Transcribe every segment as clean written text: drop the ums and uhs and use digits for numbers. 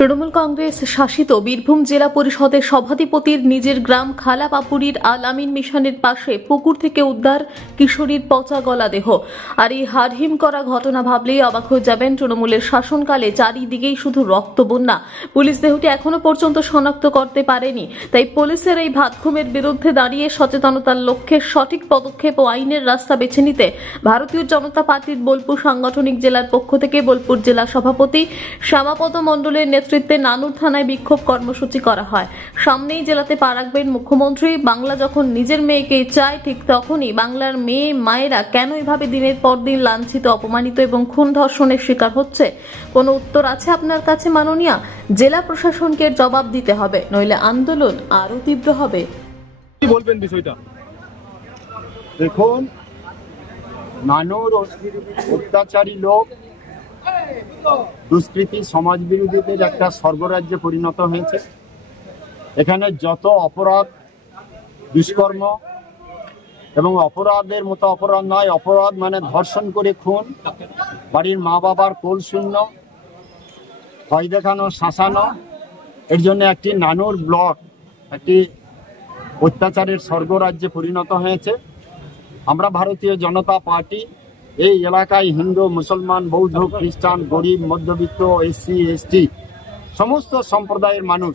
তৃণমূল কংগ্রেস শাসিত বীরভূম জেলা পরিষদের সভাধিপতির নিজের গ্রাম খালাপাপুরির আল আমিন মিশনের পাশে পুকুর থেকে উদ্ধার কিশোরীর পচা গলা দেহ। আর এই হাড়হিম করা ঘটনা ভাবলেই অবাক হয়ে যাবেন। তৃণমূলের শাসনকালে চারিদিকেই শুধু রক্ত বন্যা। পুলিশ দেহটি এখনো পর্যন্ত শনাক্ত করতে পারেনি। তাই পুলিশের এই ভাতঘুমের বিরুদ্ধে দাঁড়িয়ে সচেতনতার লক্ষ্যে সঠিক পদক্ষেপ ও আইনের রাস্তা বেছে নিতে ভারতীয় জনতা পার্টির বোলপুর সাংগঠনিক জেলার পক্ষ থেকে বোলপুর জেলা সভাপতি শ্যামাপদ মণ্ডলের নেতৃত্বে নানুর থানায় বিক্ষোভ কর্মসূচি করা হয়। সামনেই জেলাতে পা রাখবেন মুখ্যমন্ত্রী। বাংলা যখন নিজের মেয়েকে চায়, ঠিক তখনই বাংলার মেয়ে মায়েরা কেন এভাবে দিনের পর দিন লাঞ্ছিত, অপমানিত এবং খুন ধর্ষণের শিকার হচ্ছে? কোনো উত্তর আছে আপনার কাছে মাননীয়া? জেলা প্রশাসনকে জবাব দিতে হবে, নইলে আন্দোলন আরো তীব্র হবে। কি বলবেন বিষয়টা? দেখুন, নানুর অত্যাচারী লোক, দুষ্কৃতী সমাজ বিরোধীদের একটা স্বর্গরাজ্যে পরিণত হয়েছে। এখানে যত অপরাধ, দুষ্কর্ম এবং অপরাধের মতো অপরাধ নয়, অপরাধ মানে ধর্ষণ করে খুন, বাড়ির মা বাবার কোল শূন্য, ভয় দেখানো, শাসানো, এর জন্য একটি নানুর ব্লক একটি অত্যাচারের স্বর্গরাজ্যে পরিণত হয়েছে। আমরা ভারতীয় জনতা পার্টি এই এলাকায় হিন্দু, মুসলমান, বৌদ্ধ, খ্রিস্টান, গরিব, মধ্যবিত্ত, এসসি, এসটি সমস্ত সম্প্রদায়ের মানুষ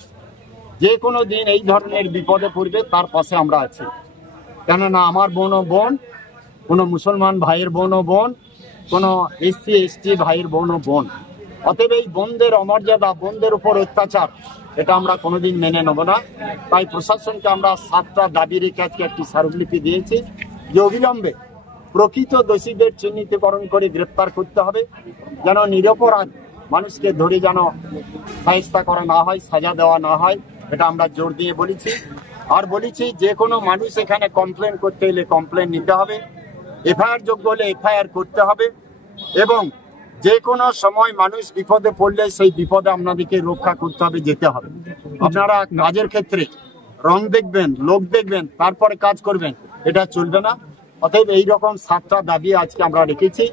যে কোনো দিন এই ধরনের বিপদে পড়বে তার পাশে আমরা আছি। কেননা আমার বোনও বোন, কোনো মুসলমান ভাইয়ের বোনও বোন, কোনো এসসি এসটি ভাইয়ের বোনও বোন। অতএব এই বোনদের অমর্যাদা, বোনদের উপর অত্যাচার, এটা আমরা কোনোদিন মেনে নেব না। তাই প্রশাসনকে আমরা 7টা দাবি রেখে আজকে একটি স্মারকলিপি দিয়েছি যে অবিলম্বে প্রকৃত দোষীদের চিহ্নিতকরণ করে গ্রেপ্তার করতে হবে, যেন নিরপরাধ মানুষকে ধরে যেন শায়েস্তা করা না হয়, সাজা দেওয়া না হয়, এটা আমরা জোর দিয়ে বলেছি। আর বলেছি যে কোনো মানুষ এখানে কমপ্লেন করতে এলে কমপ্লেন নিতে হবে, এফআইআর যোগ্য হলে এফআইআর করতে হবে, এবং যে কোনো সময় মানুষ বিপদে পড়লে সেই বিপদে আপনাদেরকে রক্ষা করতে হবে, যেতে হবে। আপনারা কাজের ক্ষেত্রে রং দেখবেন, লোক দেখবেন, তারপরে কাজ করবেন, এটা চলবে না। অতএব এইরকম 7টা দাবি আজকে আমরা রেখেছি।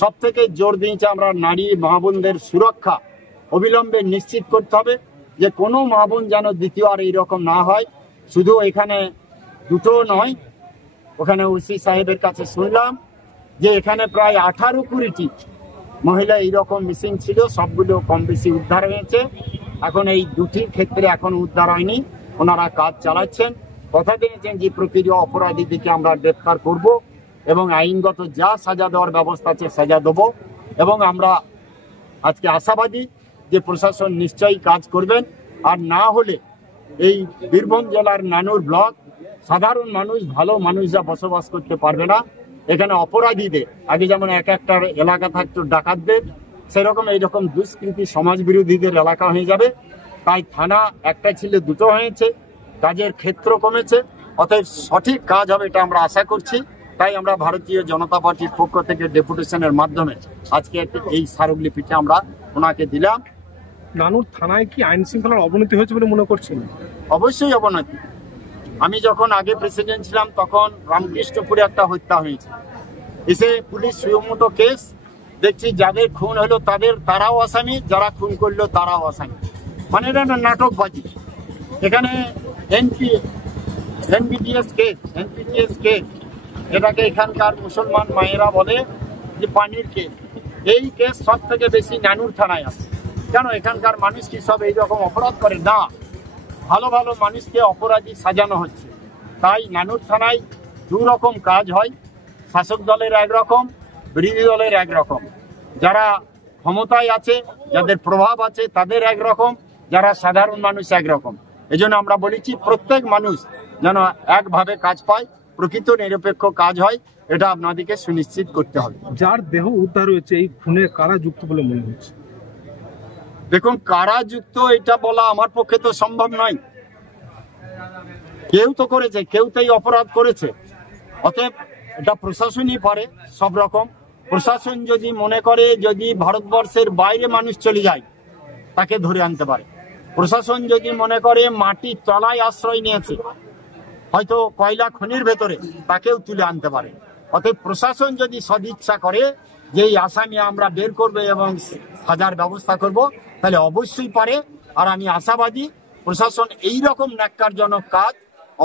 সব থেকে জোর দিয়েছি আমরা নারী মা বোনদের সুরক্ষা অবিলম্বে নিশ্চিত করতে হবে, যে কোনো মা বোন যেন দ্বিতীয় আর এইরকম না হয়। শুধু এখানে দুটো নয়, ওখানে ওসি সাহেবের কাছে শুনলাম যে এখানে প্রায় 18-20টি মহিলা এইরকম মিসিং ছিল, সবগুলো কম বেশি উদ্ধার হয়েছে। এখন এই দুটির ক্ষেত্রে এখন উদ্ধার হয়নি, ওনারা কাজ চালাচ্ছেন। কথা দিয়েছেন যে প্রকৃত অপরাধীদেরকে আমরা গ্রেপ্তার করব এবং আইনগত যা সাজা দেওয়ার ব্যবস্থা আছে সাজা দেব। এবং আমরা আজকে আশাবাদী যে প্রশাসন নিশ্চয়ই কাজ করবেন। আর না হলে এই বীরভূম জেলার নানুর ব্লক সাধারণ মানুষ, ভালো মানুষরা বসবাস করতে পারবে না। এখানে অপরাধীদের, আগে যেমন এক একটা এলাকা থাকতো ডাকাতদের, সেরকম এইরকম দুষ্কৃতী সমাজ বিরোধীদের এলাকা হয়ে যাবে। তাই থানা একটা ছিল, দুটো হয়েছে, কাজের ক্ষেত্র কমেছে। অতএব সঠিক কাজ হবে এটা আমরা আশা করছি। তাই আমরা ভারতীয় জনতা পার্টির পক্ষ থেকে ডেপুটেশনের মাধ্যমে আজকে এই স্মারকলিপিটা আমরা ওনাকে দিলাম। নানুর থানায় কি আইন শৃঙ্খলার অবনতি হয়েছে বলে মনে করছেন? অবশ্যই অবনতি। আমি যখন আগে প্রেসিডেন্ট ছিলাম তখন রামকৃষ্ণপুরে একটা হত্যা হয়েছে, এসে পুলিশ সুমোটো কেস, দেখছি যাদের খুন হলো তারাও আসামি, যারা খুন করলো তারাও আসামি। মানে এটা একটা নাটকবাজি। এখানে এনপিটিএস কেস, এটাকে এখানকার মুসলমান মায়েরা বলে যে পানির কেস। এই কেস সব থেকে বেশি নানুর থানায় আছে। কেন এখানকার মানুষ কি সব এইরকম অপরাধ করে? না, ভালো ভালো মানুষকে অপরাধী সাজানো হচ্ছে। তাই নানুর থানায় দু রকম কাজ হয়, শাসক দলের একরকম, বিরোধী দলের একরকম। যারা ক্ষমতায় আছে, যাদের প্রভাব আছে তাদের একরকম, যারা সাধারণ মানুষ একরকম। এই জন্য আমরা বলেছি প্রত্যেক মানুষ যেন একভাবে কাজ পায়, প্রকৃত নিরপেক্ষ কাজ হয়, এটা আপনাদেরকে সুনিশ্চিত করতে হবে। যার দেহ উদ্ধার হয়েছে, এই খুনে কারা যুক্ত বলে মনে হচ্ছে? দেখুন, কারা যুক্ত এটা বলা আমার পক্ষে তো সম্ভব নয়। কেউ তো করেছে, কেউ তো এই অপরাধ করেছে। অতএব এটা প্রশাসনই পারে সব রকম। প্রশাসন যদি মনে করে যদি ভারতবর্ষের বাইরে মানুষ চলে যায় তাকে ধরে আনতে পারে। প্রশাসন যদি মনে করে মাটির তলায় আশ্রয় নিয়েছে, হয়তো কয়লা খনির ভেতরে, তাকেও তুলে আনতে পারে। অতএব প্রশাসন যদি সদিচ্ছা করে যে এই আসামি আমরা বের করবে এবং সাজার ব্যবস্থা করব, তাহলে অবশ্যই পারে। আর আমি আশাবাদী প্রশাসন এই রকম ন্যাক্কারজনক কাজ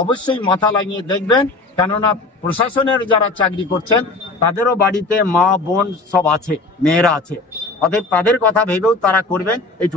অবশ্যই মাথা লাগিয়ে দেখবেন, কেননা প্রশাসনের যারা চাকরি করছেন তাদেরও বাড়িতে মা বোন সব আছে, মেয়েরা আছে, অতএব তাদের কথা ভেবেও তারা করবেন। এইটুকু।